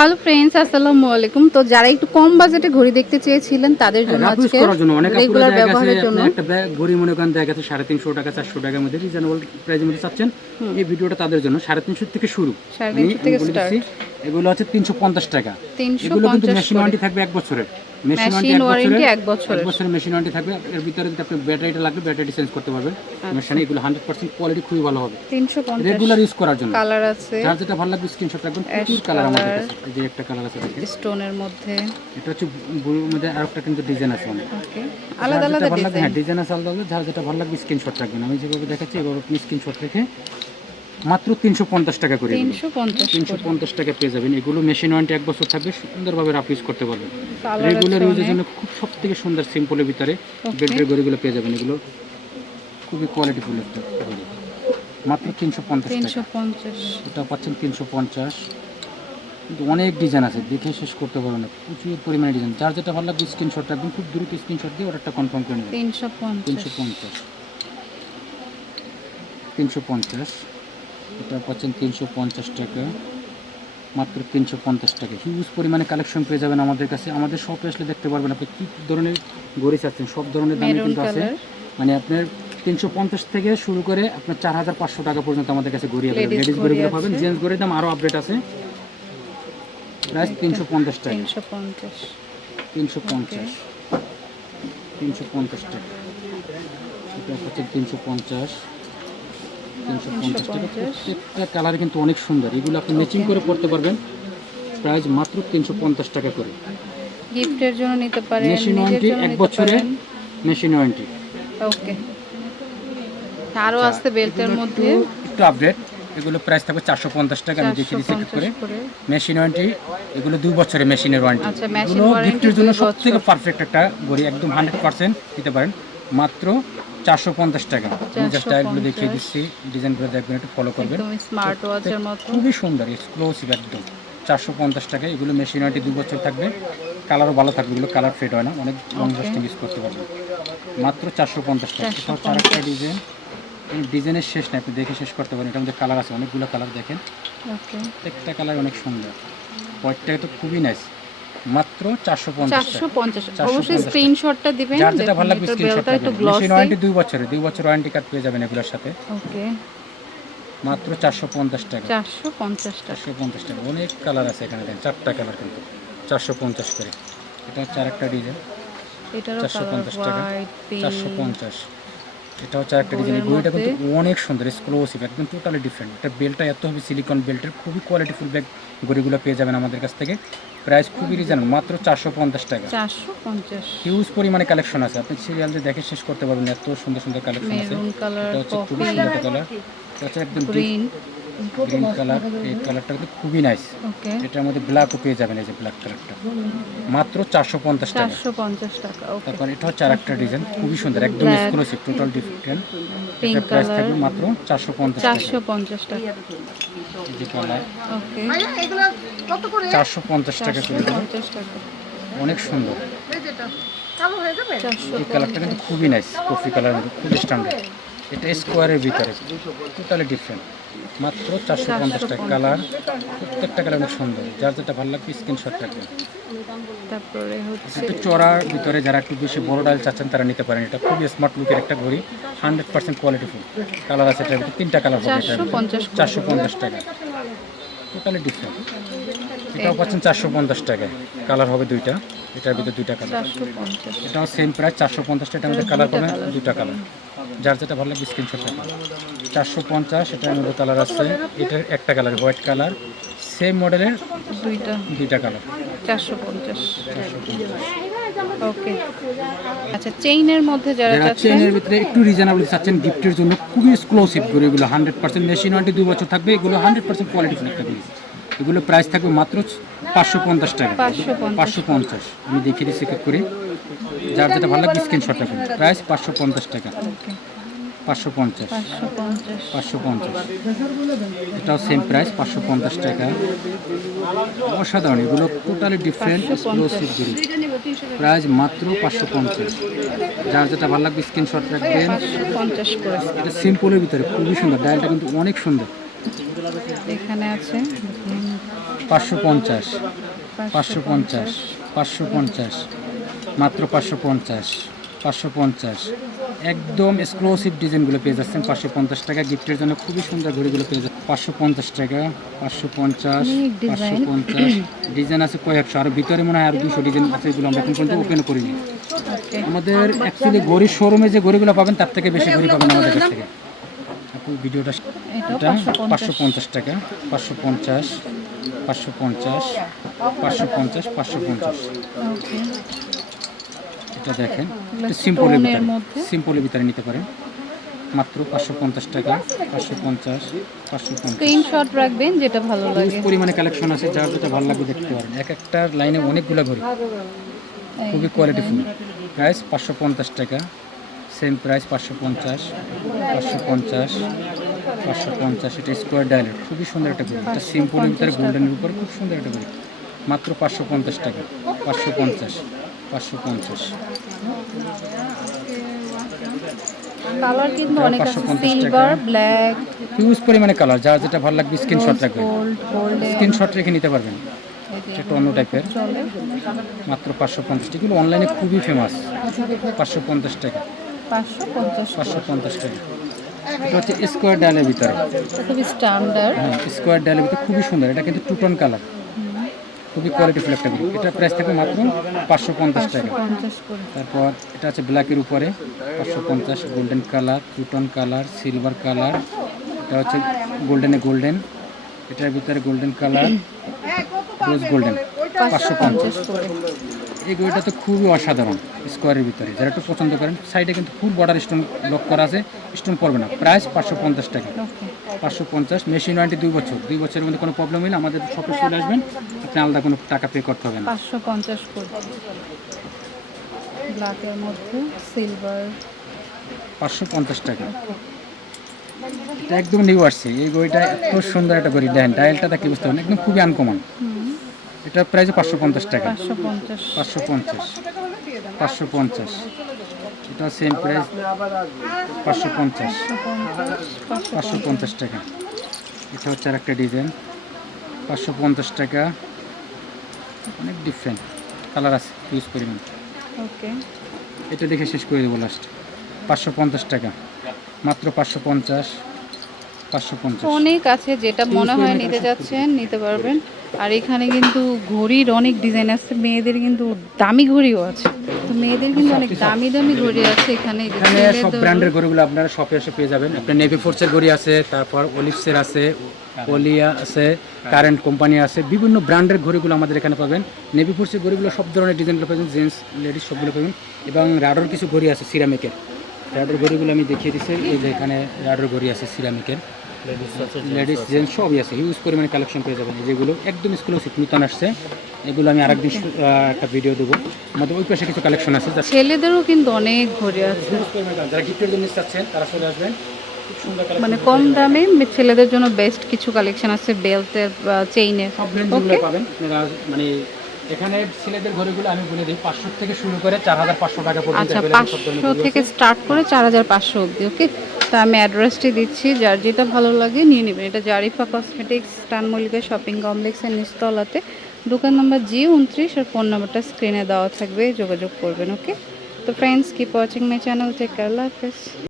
Hello friends আসসালামু আলাইকুম। তো যারা একটু কম বাজেটে ঘড়ি দেখতে চেয়েছিলেন তাদের জন্য আজকে করার জন্য আপুরা রেগুলার ব্যবহারের জন্য। একটা ঘড়ি মনে করেন দেখা গেছে সাড়ে তিনশো টাকা চারশো টাকার মধ্যে রিজনেবল প্রাইসের মধ্যে চাচ্ছেন। এই ভিডিওটা তাদের জন্য সাড়ে তিনশো থেকে শুরু। সাড়ে আমি তিনশো থেকে বলে start। দিচ্ছি, এগুলো হচ্ছে তিনশো পঞ্চাশ টাকা। এগুলো কিন্তু মেশিন ওয়ারেন্টি থাকবে এক বছরের মেশিন মেশিন ওয়ারেন্টি এক এক বছরের বছরের মেশিন ওয়ারেন্টি থাকবে। এর ভিতরে যদি আপনার ব্যাটারিটা লাগবে ব্যাটারি চেঞ্জ করতে পারবেন। মেশিনে এগুলো হান্ড্রেড পার্সেন্ট কোয়ালিটি খুবই ভালো হবে। তিনশো পঞ্চাশ রেগুলার ইউজ করার জন্য। কালার আছে। যার যেটা ভালো লাগবে স্ক্রিনশট রাখবেন। প্রচুর কালার আমাদের কাছে। এই যে একটা কালার আছে দেখেন। স্টোনের মধ্যে। এটা হচ্ছে ব্লুর মধ্যে কিন্তু ডিজাইন আছে অনেক ওকে আলাদা আলাদা ভালো লাগবে, ডিজাইন হ্যাঁ ডিজাইন আছে আলাদা আলাদা। যার যেটা ভালো লাগবে স্ক্রিনশট রাখবেন। আমি যেভাবে দেখাচ্ছি এভাবে আপনি স্ক্রিনশট রেখে মাত্র তিনশো পঞ্চাশ টাকা করে তিনশো পঞ্চাশ টাকা পেয়ে যাবেন। এগুলো মেশিন ওয়ারেন্টি এক বছর থাকবে সুন্দরভাবে রাফ ইউজ করতে পারবেন। রেগুলার ইউজের জন্য খুব সব থেকে সুন্দর সিম্পলের ভিতরে. বেল্টের ঘড়িগুলো পেয়ে যাবেন এগুলো। খুবই কোয়ালিটিফুল একটা মাত্র তিনশো পঞ্চাশ টাকা। এটা পাচ্ছেন তিনশো পঞ্চাশ। কিন্তু অনেক ডিজাইন আছে দেখে শেষ করতে পারবেন না। প্রচুর পরিমাণে ডিজাইন যার যেটা ভালো লাগবে স্ক্রিনশট রাখবেন খুব দ্রুত স্ক্রিনশট দিয়ে অর্ডারটা কনফার্ম করে নেবেন। তিনশো পঞ্চাশ। তিনশো পঞ্চাশ। তিনশো পঞ্চাশ। এটা পাচ্ছেন তিনশো পঞ্চাশ টাকা। মাত্র তিনশো পঞ্চাশ টাকা। হিউজ পরিমাণে কালেকশন পেয়ে যাবেন আমাদের কাছে। আমাদের শপে আসলে দেখতে পারবেন আপনি কী ধরনের গড়ি চাচ্ছেন। সব ধরনের দামে কিন্তু আছে। মানে আপনার তিনশো পঞ্চাশ থেকে শুরু করে আপনার চার হাজার পাঁচশো টাকা পর্যন্ত আমাদের কাছে ঘড়ি আছে লেডিস ঘড়ি ঘড়িগুলো পাবেন। জেন্টস ঘড়ির দাম আরও আপডেট আছে। প্রাইস তিনশো পঞ্চাশ টাকা। তিনশো পঞ্চাশ। তিনশো পঞ্চাশ। তিনশো পঞ্চাশ টাকা। এটা হচ্ছে তিনশো পঞ্চাশ। তিনশো পঞ্চাশ টাকা। প্রত্যেকটা কালার কিন্তু অনেক সুন্দর। এগুলো আপনি ম্যাচিং করে পড়তে পারবেন। প্রাইস মাত্র তিনশো পঞ্চাশ টাকা করে। গিফটের জন্য নিতে পারেন মেশিন ওয়ারেন্টি এক বছরে মেশিন ওয়ারেন্টি ওকে আরও আছে বেল্টের মধ্যে। একটু আপডেট এগুলো প্রাইস থাকবে চারশো পঞ্চাশ টাকা আমি দেখিয়ে দিচ্ছি করে। মেশিন ওয়ারেন্টি এগুলো দুই বছরের মেশিনের ওয়ারেন্টি আচ্ছা, এগুলো গিফটের জন্য সব থেকে পারফেক্ট একটা ঘড়ি একদম হান্ড্রেড পার্সেন্ট দিতে পারেন। মাত্র চারশো পঞ্চাশ টাকা। আমি জাস্ট স্টাইলগুলো দেখিয়ে 450 দিচ্ছি ডিজাইনগুলো দেখবেন একটু ফলো করবেন। স্মার্ট ওয়াচের মতো। খুবই সুন্দর এক্সক্লুসিভ একদম। চারশো পঞ্চাশ টাকা এগুলো মেশিন ওয়ারেন্টি দুই বছর থাকবে। কালারও ভালো থাকবে এগুলো কালার ফেড হয় না অনেক লং লাস্টিং ইউজ করতে পারবেন। মাত্র চারশো পঞ্চাশ টাকা। এটা হচ্ছে আরেকটা ডিজাইন ডিজাইনের শেষ না আপনি দেখে শেষ করতে পারেন। এটার মধ্যে কালার আছে অনেকগুলো কালার দেখেন। প্রত্যেকটা কালার অনেক সুন্দর। হোয়াইটটাকে তো খুবই নাইস মাত্র চারশো পঞ্চাশ পঞ্চাশ 450 অবশ্যই স্ক্রিনশটটা দিবেন যার যেটা ভালো লাগবে এটার একটু গ্লসি ওয়ারেন্টি দুই বছরের দুই বছর ওয়ারেন্টি কার্ড পেয়ে যাবেন এগুলোর সাথে। ওকে। মাত্র চারশো পঞ্চাশ টাকা। চারশো পঞ্চাশ টাকা। চারশো পঞ্চাশ টাকা। অনেক কালার আছে এখানে দেখেন চারটা কালার কিন্তু। চারশো পঞ্চাশ করে। এটা হচ্ছে আরেকটা ডিজাইন এটারও 450 কালার টাকা। হোয়াইট চারশো পঞ্চাশ। এটা হচ্ছে একটা ডিজাইন বইটা কিন্তু অনেক সুন্দর এক্সক্লুসিভ একদম টোটালি ডিফারেন্ট এটা বেল্টটা এত হবে সিলিকন বেল্টের খুবই কোয়ালিটিফুল ব্যাগ গড়িগুলো পেয়ে যাবেন আমাদের কাছ থেকে। প্রাইস খুবই রিজনেবল মাত্র চারশো পঞ্চাশ টাকা। চারশো পঞ্চাশ। হিউজ পরিমাণে কালেকশন আছে। আপনি সিরিয়াল দিয়ে দেখে শেষ করতে পারবেন এত সুন্দর সুন্দর কালেকশন আছে। এটা হচ্ছে খুবই সুন্দর কালার এটা হচ্ছে একদম গ্রিন কালার এই কালারটা কিন্তু খুবই নাইস এটার মধ্যে ব্ল্যাকও পেয়ে যাবেন এই যে ব্ল্যাক কালারটা। মাত্র চারশো পঞ্চাশ টাকা। টাকা তারপর এটা হচ্ছে আরেকটা ডিজাইন খুবই সুন্দর একদম. এক্সক্লুসিভ টোটাল ডিফারেন্ট এটা প্রাইস থাকবে মাত্র চারশো পঞ্চাশ চারশো পঞ্চাশ টাকা। যে কালার চারশো পঞ্চাশ টাকা করে অনেক সুন্দর। এই কালারটা কিন্তু খুবই নাইস কফি কালার খুবই স্ট্যান্ডার্ড এটা স্কোয়ারের ভিতরে টোটালি ডিফারেন্ট মাত্র চারশো পঞ্চাশ টাকা কালার প্রত্যেকটা কালার অনেক সুন্দর। যার যেটা ভালো লাগবে স্ক্রিনশট তারপরে হচ্ছে একটু চড়ার ভিতরে যারা একটু বেশি বড় ডাল চাচ্ছেন তারা নিতে পারেন। এটা খুবই স্মার্ট লুকের একটা ঘড়ি। হান্ড্রেড পার্সেন্ট কোয়ালিটি কোয়ালিটিফুল কালার আছে এটার ভিতরে। তিনটা কালার হবে চারশো পঞ্চাশ। টাকা। টোটালি ডিফারেন্ট এটাও পাচ্ছেন চারশো পঞ্চাশ টাকায় কালার হবে দুইটা। এটার ভিতরে দুইটা কালার। এটাও সেম প্রাইস চারশো পঞ্চাশ টাকা আমাদের কালার পাবেন দুটা কালার। যার যেটা ভালো লাগবে স্ক্রিনশট রাখবেন চারশো পঞ্চাশ এটার মধ্যে কালার আছে। এটার একটা কালার হোয়াইট কালার। সেম মডেলের দুইটা। দুইটা কালার। চারশো পঞ্চাশ। ওকে আচ্ছা চেইনের মধ্যে যারা চেনের ভিতরে একটু রিজনেবল চাচ্ছেন গিফটের জন্য খুবই এক্সক্লুসিভ করে এগুলো হান্ড্রেড পার্সেন্ট মেশিন ওয়ারেন্টি দুই বছর থাকবে এগুলো হান্ড্রেড পার্সেন্ট কোয়ালিটি জিনিস এগুলো প্রাইস থাকবে মাত্র পাঁচশো পঞ্চাশ টাকা। পাঁচশো পঞ্চাশ। আমি দেখিয়ে দিচ্ছি এক করে। যার যেটা ভালো লাগবে স্ক্রিনশট রাখুন প্রাইস পাঁচশো পঞ্চাশ টাকা। পাঁচশো পঞ্চাশ। পাঁচশো পঞ্চাশ। এটাও সেম প্রাইস পাঁচশো পঞ্চাশ টাকা। অসাধারণ। এগুলো টোটালি ডিফারেন্ট এক্সক্লুসিভ প্রাইস মাত্র পাঁচশো পঞ্চাশ। যার যেটা ভালো লাগবে স্ক্রিনশট রাখবেন এটা সিম্পলের ভিতরে খুবই সুন্দর। ডায়ালটা কিন্তু অনেক সুন্দর। এখানে আছে। পাঁচশো পঞ্চাশ। পাঁচশো পঞ্চাশ পাঁচশো পঞ্চাশ মাত্র পাঁচশো পঞ্চাশ পাঁচশো পঞ্চাশ। একদম এক্সক্লুসিভ ডিজাইনগুলো পেয়ে যাচ্ছেন পাঁচশো পঞ্চাশ টাকা। গিফটের জন্য খুবই সুন্দর ঘড়িগুলো পেয়ে যাচ্ছেন। পাঁচশো পঞ্চাশ টাকা পাঁচশো পঞ্চাশ পাঁচশো। পঞ্চাশ। ডিজাইন আছে কয়েকশো আর ভিতরে মনে হয় আর দুশো ডিজাইন আছে এগুলো। আমরা এখন পর্যন্ত ওপেন করিনি। আমাদের অ্যাকচুয়ালি ঘড়ির শোরুমে যে ঘড়িগুলো পাবেন তার থেকে বেশি ঘড়ি পাবেন আমাদের কাছ থেকে। ভিডিওটা এটা পাঁচশো পঞ্চাশ টাকা পাঁচশো পঞ্চাশ। পাঁচশো পঞ্চাশ পাঁচশো পঞ্চাশ পাঁচশো পঞ্চাশ। ওকে এটা দেখেন সিম্পলের ভিতরে মধ্যে। সিম্পলের ভিতরে নিতে পারেন। মাত্র পাঁচশো পঞ্চাশ টাকা পাঁচশো পঞ্চাশ পাঁচশো স্ক্রিনশট রাখবেন যেটা ভালো লাগে। পরিমাণে কালেকশন আছে যার যেটা ভালো লাগবে দেখতে পারেন। এক একটা লাইনে অনেকগুলো ঘড়ি। খুবই কোয়ালিটিফুল প্রাইস পাঁচশো পঞ্চাশ টাকা সেম প্রাইস পাঁচশো পঞ্চাশ পাঁচশো পঞ্চাশ। পাঁচশো পঞ্চাশ এটা স্কোয়ার ডায়ালেট খুবই সুন্দর একটা ঘড়ি এটা সিম্পলের ভিতরে গোল্ডেনের উপরে খুব সুন্দর একটা ঘড়ি মাত্র পাঁচশো পঞ্চাশ টাকা পাঁচশো পঞ্চাশ পাঁচশো পঞ্চাশ। কালার কিন্তু অনেক আছে 550 টাকা। সিলভার ব্ল্যাক হিউজ পরিমাণে কালার যার যেটা ভালো লাগবে স্ক্রিনশট রাখবেন। গোল্ড গোল্ডেন স্ক্রিনশট রেখে নিতে পারবেন। এটা অন্য টাইপের মাত্র পাঁচশো পঞ্চাশ অনলাইনে খুবই ফেমাস পাঁচশো পঞ্চাশ টাকা। পাঁচশো পঞ্চাশ টাকা। এটা হচ্ছে স্কোয়ার ডায়ালের ভিতরে। খুবই স্ট্যান্ডার্ড হ্যাঁ স্কোয়ার ডায়ালের ভিতরে খুবই সুন্দর। এটা কিন্তু টুটন কালার খুবই কোয়ালিটিফুল একটা ঘড়ি এটা প্রাইস থাকবে মাত্র পাঁচশো পঞ্চাশ টাকা। তারপর এটা আছে ব্ল্যাকের উপরে। পাঁচশো পঞ্চাশ golden colour two tone colour silver colour এটা হচ্ছে গোল্ডেনে গোল্ডেন এটার ভিতরে গোল্ডেন কালার রোজ গোল্ডেন পাঁচশো পঞ্চাশ। এই ঘড়িটা তো খুবই অসাধারণ স্কোয়ারের ভিতরে। যারা একটু পছন্দ করেন সাইডে কিন্তু ফুল বর্ডার স্টোন লক করা আছে স্টোন পড়বে না। প্রাইস পাঁচশো পঞ্চাশ টাকা। পাঁচশো পঞ্চাশ মেশিন ওয়ারেন্টি দুই বছর। দুই বছরের মধ্যে কোনো প্রবলেম হলে আমাদের শপে চলে আসবেন আপনি আলাদা কোনো টাকা পে করতে হবে না। পাঁচশো পঞ্চাশ ব্ল্যাকের মধ্যে সিলভার পাঁচশো পঞ্চাশ টাকা। এটা একদম নিউ আসছে। এই বইটা এত সুন্দর একটা ঘড়ি দেখেন ডায়ালটা দেখলে বুঝতে পারেন একদম খুবই আনকমন এটা প্রাইস পাঁচশো পঞ্চাশ টাকা। পাঁচশো পঞ্চাশ। পাঁচশো পঞ্চাশ। এটা সেম প্রাইস পাঁচশো পঞ্চাশ। পাঁচশো পঞ্চাশ টাকা। এটা হচ্ছে আর একটা ডিজাইন। পাঁচশো পঞ্চাশ টাকা। অনেক ডিফারেন্ট কালার আছে ইউজ পরিমাণ ওকে এটা দেখে শেষ করে দেবো লাস্ট পাঁচশো পঞ্চাশ টাকা। মাত্র পাঁচশো পঞ্চাশ। পাঁচশো পঞ্চাশ। অনেক আছে যেটা মনে হয় নিতে যাচ্ছেন নিতে পারবেন। আর এখানে কিন্তু ঘড়ির অনেক ডিজাইন আছে মেয়েদের কিন্তু দামি ঘড়িও আছে। তো মেয়েদের কিন্তু অনেক দামি দামি ঘড়ি আছে এখানে। এখানে সব ব্র্যান্ডের গড়িগুলো আপনারা শপে এসে পেয়ে যাবেন। আপনার নেভি ফোর্সের গড়ি আছে তারপর অলিভসের আছে ওলিয়া আছে কারেন্ট কোম্পানি আছে বিভিন্ন ব্র্যান্ডের ঘড়িগুলো আমাদের এখানে পাবেন। নেভি ফোর্সের ঘড়িগুলো সব ধরনের ডিজাইনগুলো পাবেন জেন্টস লেডিস সবগুলো পাবেন। এবং রাডোর কিছু ঘড়ি আছে সিরামিকের রাডোর ঘড়িগুলো আমি দেখিয়ে দিচ্ছি এই যে এখানে রাডোর ঘড়ি আছে সিরামিকের লেডিস জেন্টস সবই আছে হিউজ পরিমাণে কালেকশন পেয়ে যাবেন। যেগুলো একদম এক্সক্লুসিভ নূতন আসছে এগুলো আমি আরেকদিন একটা ভিডিও দেবো। আমাদের ওই পাশে কিছু কালেকশন আছে ছেলেদেরও কিন্তু অনেক ঘড়ি আছে। যারা গিফটের জন্য চাচ্ছেন তারা চলে আসবেন। খুব সুন্দর কালেকশন মানে কম দামে ছেলেদের জন্য বেস্ট কিছু কালেকশন আছে বেল্টের চেইনের সব রেঞ্জগুলো পাবেন আপনারা মানে এখানে ছেলেদের ঘড়িগুলো আমি বলে দিই পাঁচশো থেকে শুরু করে চার হাজার পাঁচশো টাকা পর্যন্ত আচ্ছা পাঁচশো থেকে স্টার্ট করে চার হাজার পাঁচশো অবধি ওকে তো আমি অ্যাড্রেসটি দিচ্ছি, যার যেটা ভালো লাগে নিয়ে নেবেন। এটা জারিফা কসমেটিক্স টানমল্লিকা শপিং কমপ্লেক্সের নিচতলাতে। দোকান নাম্বার জি উনত্রিশ আর ফোন নাম্বারটা স্ক্রিনে দেওয়া থাকবে, যোগাযোগ করবেন, ওকে? তো friends keep watching my channel take care